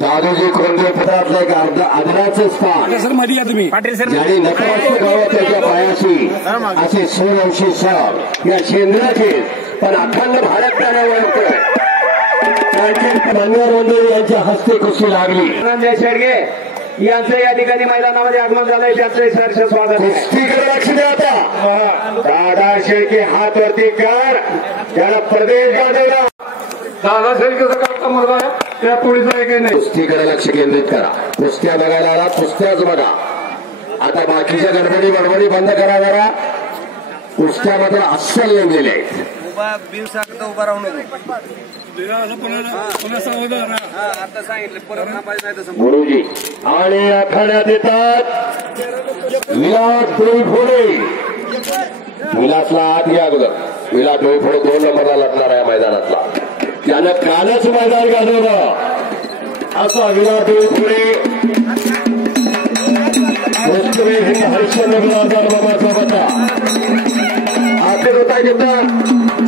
दादोजी खोंडे पदार्थलं एक अर्ध आदराचं स्थान. सरमध्ये या तुम्ही. पाटील सर ज्यांनी नकारात्मक गावात त्याच्या पायाशी असे सूर्यवंशी साहेब या शेंद्राचे पण अखंड भारत त्यांना ओळखतोय मान्यवर मंडळी यांच्या हस्ते कुस्ती लागली. आनंद शेडगे यांचं या ठिकाणी मैदानामध्ये आगमन झालंय. त्यांचं सहर्ष स्वागत कुस्तीकडे लक्ष द्या आता. दादा शेळके हात वरती कर. त्याला प्रदेश गाजवला दादा शेळकेचा करता मुलगा आहे त्या पोलीस आहे काही नाही? कुस्तीकडे लक्ष केंद्रित करा. कुस्त्या बघायला आला कुस्त्याच बघा. आता बाकीच्या गडबडी बडबडी बंद करा जरा. कुस्त्या मात्र अस्सल उभा हा नाही तसं गुरुजी आणि आखाड्यात येतात विलास डोईफोडे विलासला आत घ्या अगोदर. विलास डोईफोडे दोन नंबरला लढणार आहे मैदानातला. त्याला कालच मैदान गाजवलं असा विलास हे हरिश्चंद्र बिराजदार बाबाचा होता आखिर होता घेता.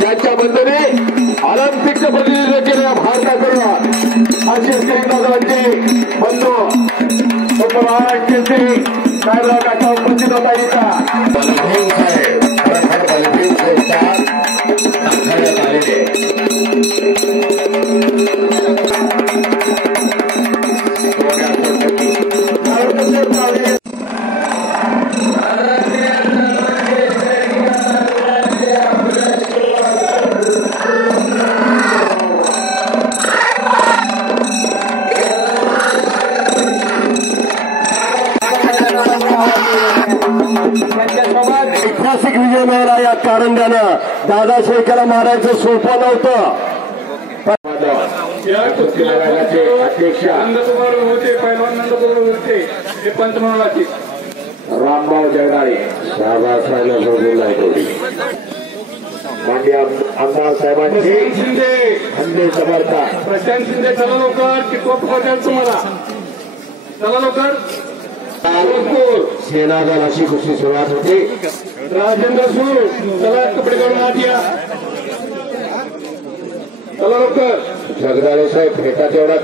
त्यांच्या बंधने ऑलिम्पिकचं प्रतिनिधित्व केलेल्या भारताकडून अशी श्रीनाथांचे बंधू. उपमहाराष्ट्र साहेबराव काका उपस्थित होता इथं ऐतिहासिक विजय मिळाला या कारंड्यानं दादा शेळकेला मारायचं सोपं नव्हतं. नंदकुमार होते नंदकुमार होते ते पंतप्रधानाची रामभाऊ जगदाळे सोडून नाही थोडी मांडी आमदार साहेबांची शिंदे. खंडे समर्था. प्रशांत शिंदे चला लवकर की तो पकडायचं तुम्हाला. चला लवकर. सेना दल अशी कुस्ती सुरुवात होते. राजेंद्र सूर चला कपडे काढून आत या. चला लवकर. जगदाळे साहेब फेटा तेवढा.